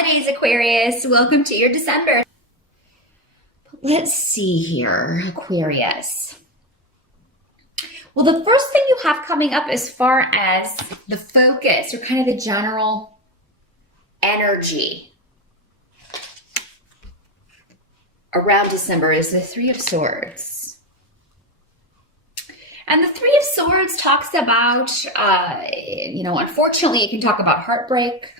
holidays, Aquarius. Welcome to your December. Let's see here, Aquarius. Well, the first thing you have coming up as far as the focus or kind of the general energy around December is the Three of Swords. And the Three of Swords talks about, unfortunately, it can talk about heartbreak,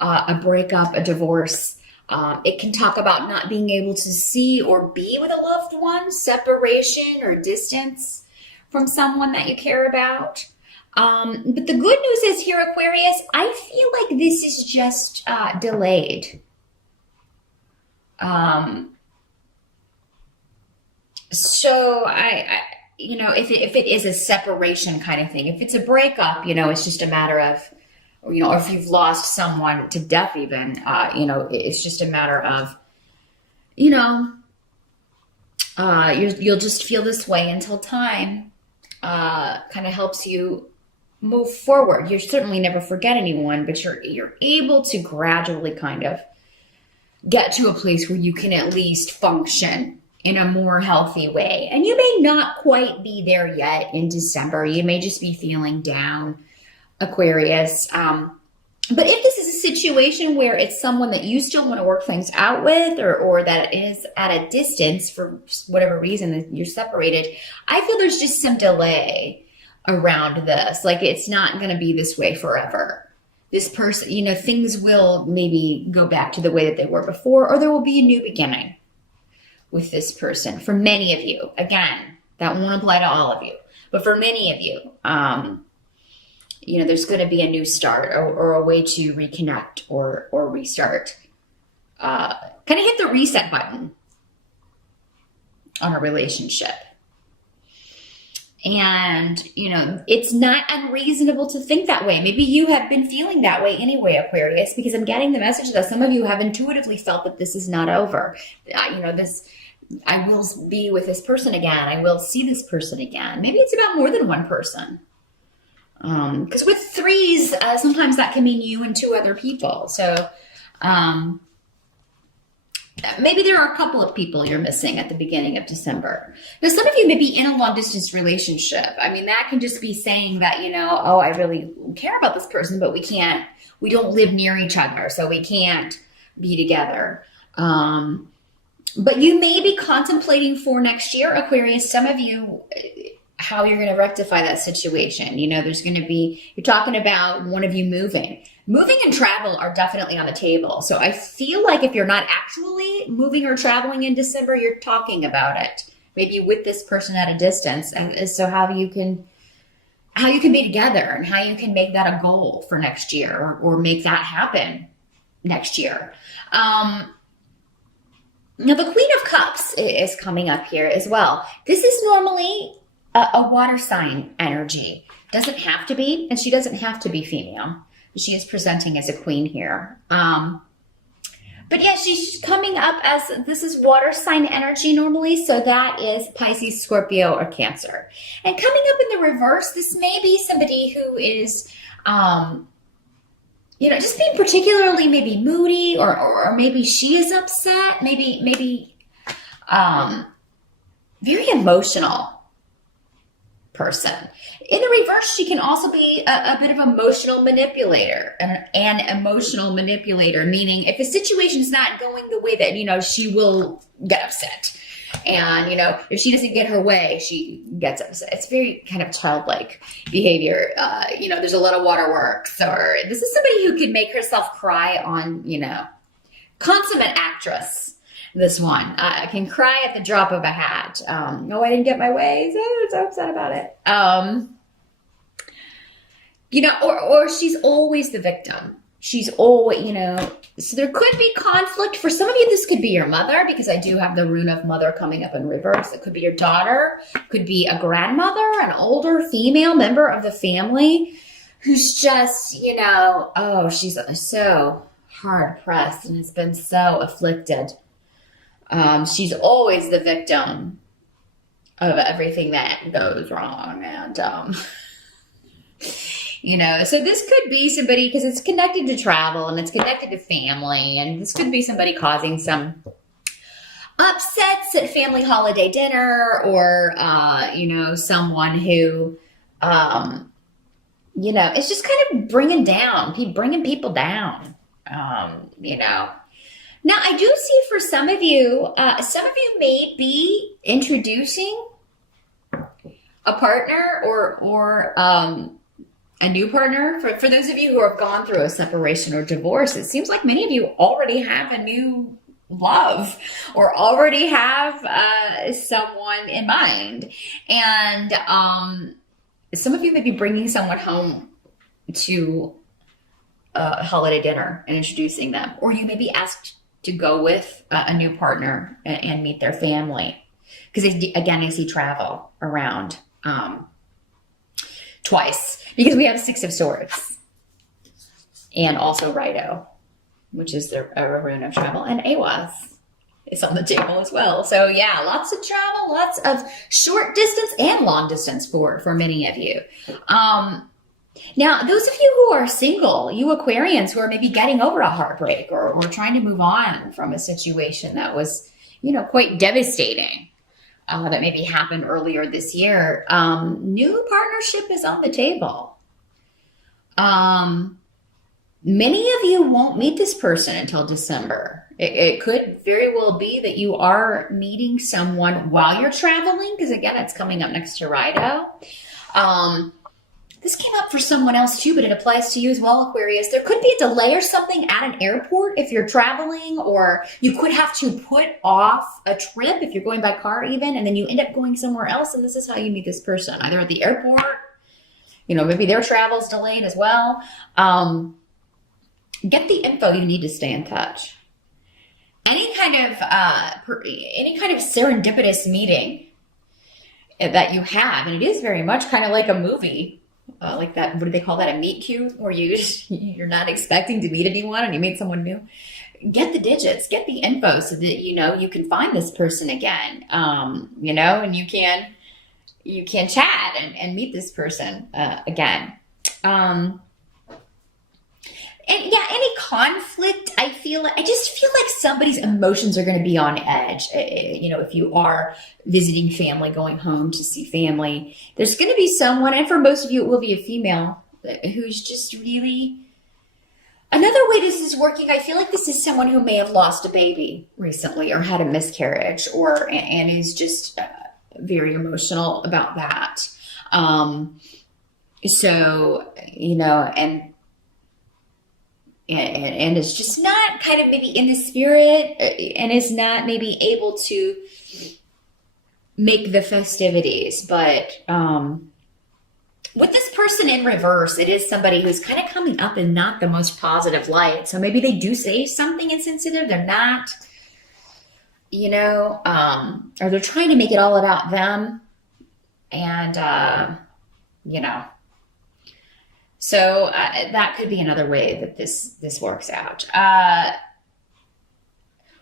a breakup, a divorce. It can talk about not being able to see or be with a loved one, separation or distance from someone that you care about. But the good news is here, Aquarius, I feel like this is just delayed. So if it is a separation kind of thing, if it's a breakup, it's just a matter of, or if you've lost someone to death even, it's just a matter of, you'll just feel this way until time kind of helps you move forward. You certainly never forget anyone, but you're able to gradually kind of get to a place where you can at least function in a more healthy way. And you may not quite be there yet in December. You may just be feeling down, Aquarius. But if this is a situation where it's someone that you still want to work things out with, or that is at a distance for whatever reason that you're separated, I feel there's just some delay around this. Like, it's not going to be this way forever. This person, things will maybe go back to the way that they were before, or there will be a new beginning with this person. For many of you, again, that won't apply to all of you, but for many of you, there's going to be a new start or a way to reconnect or restart. Kind of hit the reset button on a relationship. And, it's not unreasonable to think that way. Maybe you have been feeling that way anyway, Aquarius, because I'm getting the message that some of you have intuitively felt that this is not over. I will be with this person again. I will see this person again. Maybe it's about more than one person. Because with threes, sometimes that can mean you and two other people. So maybe there are a couple of people you're missing at the beginning of December. Now, some of you may be in a long distance relationship. I mean, that can just be saying that, I really care about this person, but we don't live near each other, so we can't be together. But you may be contemplating for next year, Aquarius, some of you, how you're going to rectify that situation. You're talking about one of you moving. Moving and travel are definitely on the table. So I feel like if you're not actually moving or traveling in December, you're talking about it. Maybe with this person at a distance. And so how you can be together and how you can make that a goal for next year or make that happen next year. Now, the Queen of Cups is coming up here as well. This is normally a water sign energy. Doesn't have to be, and she doesn't have to be female. She is presenting as a queen here. But yeah, she's coming up as, this is water sign energy normally, so that is Pisces, Scorpio, or Cancer. And coming up in the reverse, this may be somebody who is, just being particularly maybe moody, or maybe she is upset, maybe very emotional person. In the reverse, she can also be a bit of emotional manipulator, an emotional manipulator, meaning if a situation is not going the way that, she will get upset. And, if she doesn't get her way, she gets upset. It's very kind of childlike behavior. There's a lot of waterworks, or this is somebody who could make herself cry on, consummate actress. This one can cry at the drop of a hat. I didn't get my way, so I'm so upset about it. Or she's always the victim. She's always, so there could be conflict. For some of you, this could be your mother, because I do have the rune of mother coming up in reverse. It could be your daughter, could be a grandmother, an older female member of the family who's just, she's so hard pressed and has been so afflicted. She's always the victim of everything that goes wrong. And, So this could be somebody, because it's connected to travel and it's connected to family, and this could be somebody causing some upsets at family holiday dinner, or someone who it's just kind of bringing people down. Now I do see for some of you may be introducing a partner or a new partner. For those of you who have gone through a separation or divorce, it seems like many of you already have a new love, or already have someone in mind. And some of you may be bringing someone home to a holiday dinner and introducing them, or you may be asked to go with a new partner and meet their family. Because again, I see travel around twice, because we have Six of Swords and also Righto, which is the rune of travel, and Awas is on the table as well. So yeah, lots of travel, lots of short distance and long distance for many of you. Now, those of you who are single, you Aquarians who are maybe getting over a heartbreak or trying to move on from a situation that was, quite devastating, that maybe happened earlier this year, new partnership is on the table. Many of you won't meet this person until December. It could very well be that you are meeting someone while you're traveling, because again, it's coming up next to Righto. This came up for someone else too, but it applies to you as well, Aquarius. There could be a delay or something at an airport if you're traveling, or you could have to put off a trip if you're going by car even, and then you end up going somewhere else, and this is how you meet this person, either at the airport, maybe their travel's delayed as well. Get the info you need to stay in touch. Any kind of serendipitous meeting that you have, and it is very much kind of like a movie, like that. What do they call that? A meet cute, where you're not expecting to meet anyone and you meet someone new. Get the digits, get the info, so that you can find this person again. And you can chat and meet this person again. And yeah, any conflict, I just feel like somebody's emotions are going to be on edge. If you are visiting family, going home to see family, there's going to be someone, and for most of you, it will be a female, who's just really, another way this is working, I feel like this is someone who may have lost a baby recently, or had a miscarriage, and is just very emotional about that. And it's just not kind of maybe in the spirit, and is not maybe able to make the festivities. But with this person in reverse, it is somebody who's kind of coming up in not the most positive light. So maybe they do say something insensitive. They're not, or they're trying to make it all about them. And, so that could be another way that this works out.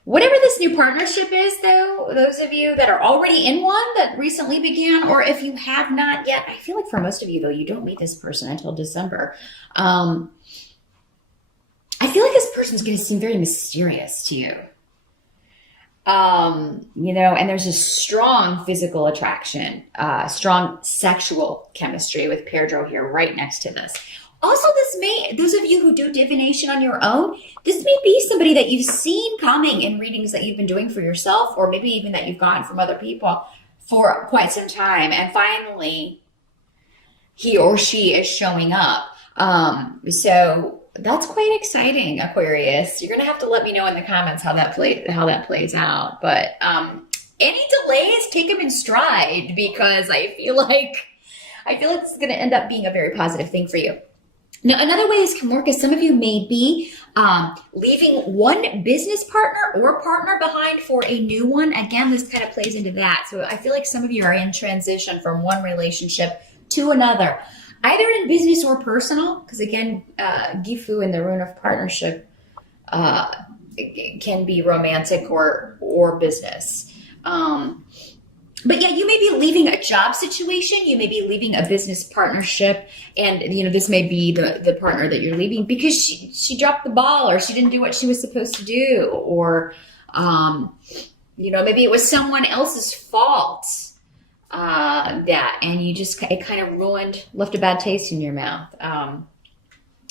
Whatever this new partnership is, though, those of you that are already in one that recently began, or if you have not yet, I feel like for most of you, though, you don't meet this person until December. I feel like this person's going to seem very mysterious to you. And there's a strong physical attraction, strong sexual chemistry with Pedro here right next to this. Also, those of you who do divination on your own, this may be somebody that you've seen coming in readings that you've been doing for yourself, or maybe even that you've gotten from other people for quite some time. And finally, he or she is showing up. So that's quite exciting, Aquarius. You're going to have to let me know in the comments how that plays out. But any delays, take them in stride, because I feel like it's going to end up being a very positive thing for you. Now, another way this can work is some of you may be leaving one business partner or partner behind for a new one. Again, this kind of plays into that. So I feel like some of you are in transition from one relationship to another, either in business or personal, because again, Gifu in the rune of partnership can be romantic or business. But yeah, you may be leaving a job situation. You may be leaving a business partnership. And, this may be the partner that you're leaving because she dropped the ball, or she didn't do what she was supposed to do. Or, maybe it was someone else's fault, and it kind of left a bad taste in your mouth.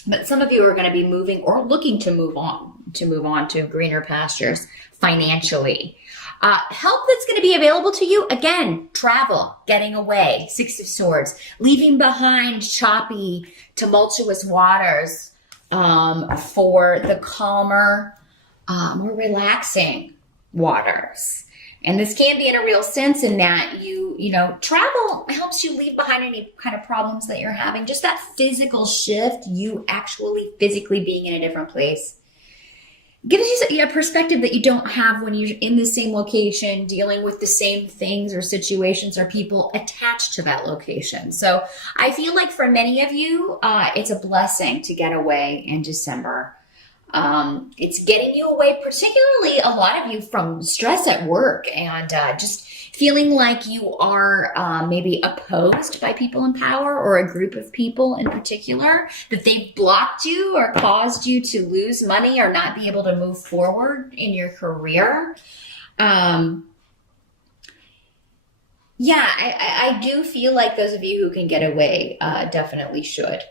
But some of you are going to be moving or looking to move on to greener pastures financially. Help that's going to be available to you, again, travel, getting away, Six of Swords, leaving behind choppy, tumultuous waters for the calmer, more relaxing waters. And this can be in a real sense in that travel helps you leave behind any kind of problems that you're having. Just that physical shift, you actually physically being in a different place, gives you a perspective that you don't have when you're in the same location, dealing with the same things or situations or people attached to that location. So I feel like for many of you, it's a blessing to get away in December. It's getting you away, particularly a lot of you, from stress at work and just feeling like you are maybe opposed by people in power or a group of people in particular, that they've blocked you or caused you to lose money or not be able to move forward in your career. I do feel like those of you who can get away definitely should.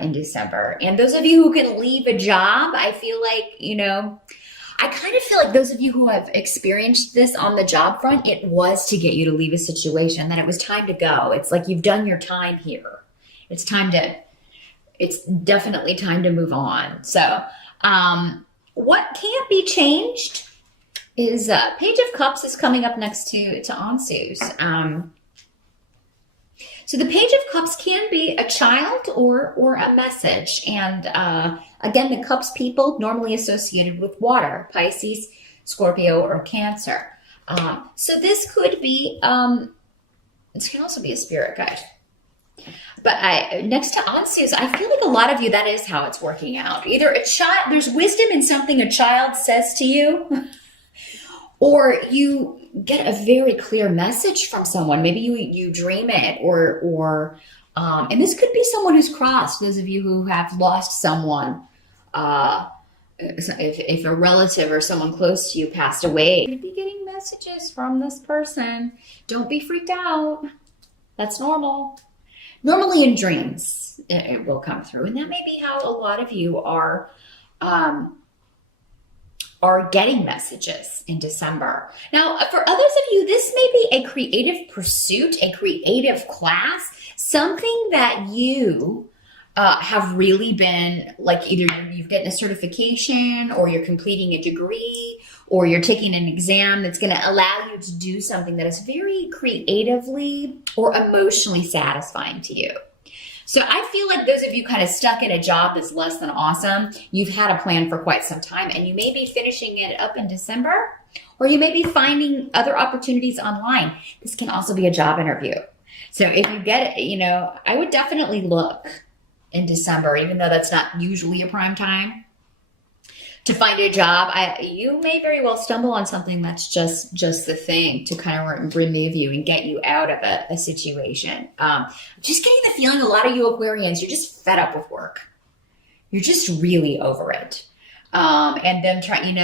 In December. And those of you who can leave a job, I feel like, I kind of feel like those of you who have experienced this on the job front, it was to get you to leave a situation, that it was time to go. It's like you've done your time here. It's definitely time to move on. So what can't be changed is Page of Cups is coming up next to Ansu's. So the Page of Cups can be a child or a message. And again, the Cups people normally associated with water, Pisces, Scorpio, or Cancer. So this could be, this can also be a spirit guide. But next to Ansu's, I feel like a lot of you, that is how it's working out. Either there's wisdom in something a child says to you, or you get a very clear message from someone. Maybe you dream it, or and this could be someone who's crossed. Those of you who have lost someone, if a relative or someone close to you passed away, you could be getting messages from this person. Don't be freaked out. That's normal. Normally in dreams, it will come through, and that may be how a lot of you are getting messages in December. Now, for others of you, this may be a creative pursuit, a creative class, something that you have really been, like, either you've gotten a certification, or you're completing a degree, or you're taking an exam that's going to allow you to do something that is very creatively or emotionally satisfying to you. So I feel like those of you kind of stuck in a job that's less than awesome, you've had a plan for quite some time, and you may be finishing it up in December, or you may be finding other opportunities online. This can also be a job interview. So if you get it, I would definitely look in December, even though that's not usually a prime time to find a job. You may very well stumble on something that's just the thing to kind of remove you and get you out of a situation. Just getting the feeling, a lot of you Aquarians, you're just fed up with work. You're just really over it. And them trying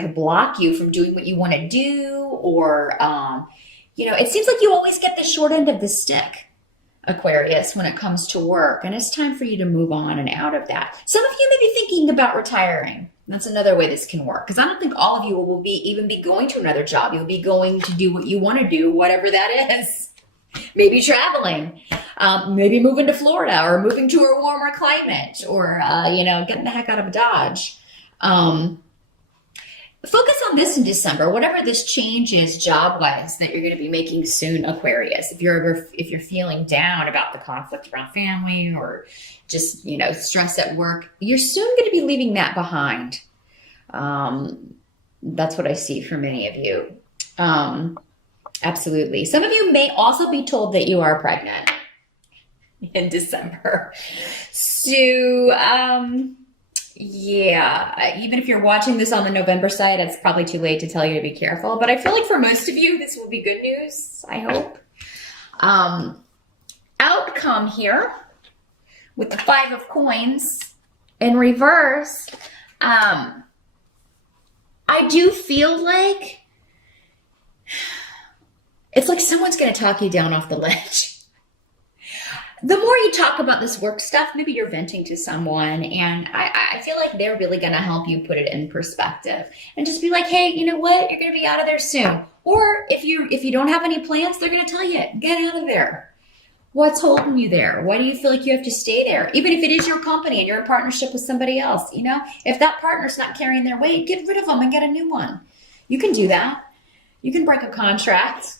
to block you from doing what you want to do, or it seems like you always get the short end of the stick, Aquarius, when it comes to work, and it's time for you to move on and out of that. Some of you may be thinking about retiring. That's another way this can work, because I don't think all of you will even be going to another job. You'll be going to do what you want to do, whatever that is. Maybe traveling, maybe moving to Florida, or moving to a warmer climate, or getting the heck out of Dodge. Focus on this in December, whatever this change is job-wise that you're going to be making soon, Aquarius. If you're feeling down about the conflict around family, or just, stress at work, you're soon going to be leaving that behind. That's what I see for many of you. Absolutely. Some of you may also be told that you are pregnant in December. So, Yeah, even if you're watching this on the November side, it's probably too late to tell you to be careful. But I feel like for most of you, this will be good news, I hope. Outcome here with the Five of Coins in reverse. I do feel like it's like someone's going to talk you down off the ledge. The more you talk about this work stuff, maybe you're venting to someone, and I feel like they're really going to help you put it in perspective and just be like, hey, you know what? You're going to be out of there soon. Or if you don't have any plans, they're going to tell you, get out of there. What's holding you there? Why do you feel like you have to stay there? Even if it is your company and you're in partnership with somebody else, you know, if that partner's not carrying their weight, get rid of them and get a new one. You can do that. You can break a contract.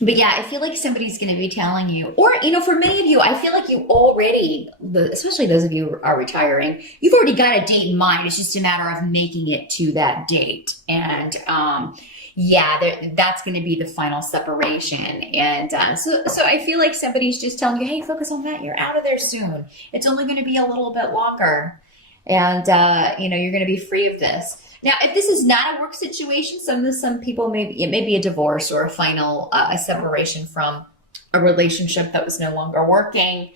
But yeah, I feel like somebody's going to be telling you, or, you know, for many of you, I feel like you already, especially those of you who are retiring, you've already got a date in mind. It's just a matter of making it to that date. And, yeah, that's going to be the final separation. And so I feel like somebody's just telling you, hey, focus on that. You're out of there soon. It's only going to be a little bit longer. And, you know, you're going to be free of this. Now, if this is not a work situation, some people, it may be a divorce or a final a separation from a relationship that was no longer working.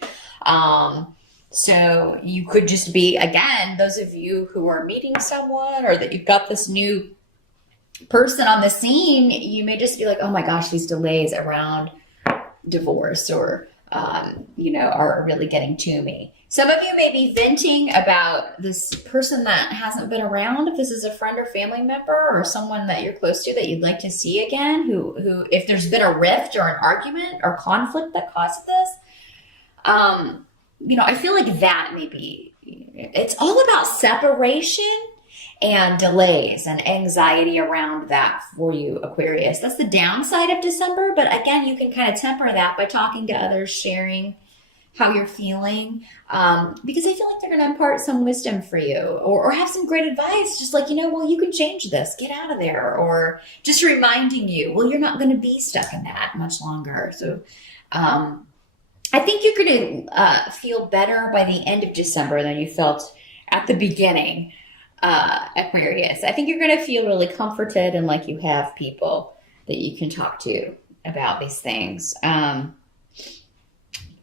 So you could just be, again, those of you who are meeting someone or that you've got this new person on the scene, you may just be like, oh my gosh, these delays around divorce or, you know, are really getting to me. Some of you may be venting about this person that hasn't been around. If this is a friend or family member or someone that you're close to that you'd like to see again, who if there's been a rift or an argument or conflict that caused this, you know, I feel like that may be, it's all about separation and delays and anxiety around that for you, Aquarius. That's the downside of December. But again, you can kind of temper that by talking to others, sharing how you're feeling, because I feel like they're going to impart some wisdom for you or have some great advice, just like, you know, well, you can change this, get out of there, or just reminding you, well, you're not going to be stuck in that much longer. So I think you're going to feel better by the end of December than you felt at the beginning, Aquarius. I think you're going to feel really comforted and like you have people that you can talk to about these things.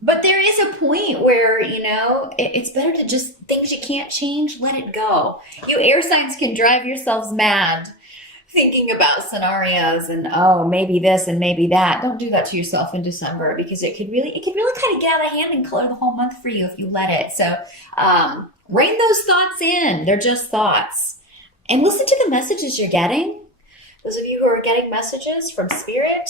But there is a point where, you know, it's better to just, things you can't change, let it go. You air signs can drive yourselves mad thinking about scenarios and, oh, maybe this and maybe that. Don't do that to yourself in December because it could really kind of get out of hand and color the whole month for you if you let it. So rein those thoughts in. They're just thoughts. And listen to the messages you're getting. Those of you who are getting messages from Spirit,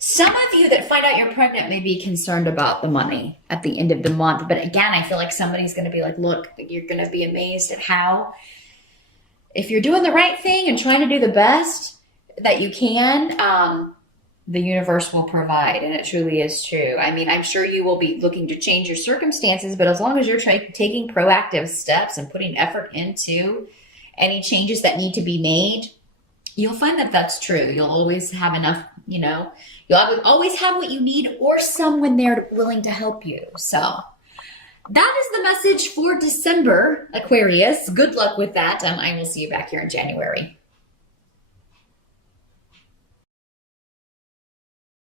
some of you that find out you're pregnant may be concerned about the money at the end of the month. But again, I feel like somebody's going to be like, look, you're going to be amazed at how, if you're doing the right thing and trying to do the best that you can, the universe will provide. And it truly is true. I mean, I'm sure you will be looking to change your circumstances, but as long as you're taking proactive steps and putting effort into any changes that need to be made, you'll find that that's true. You'll always have enough, you know, you'll always have what you need or someone there willing to help you. So that is the message for December, Aquarius. Good luck with that. I will see you back here in January.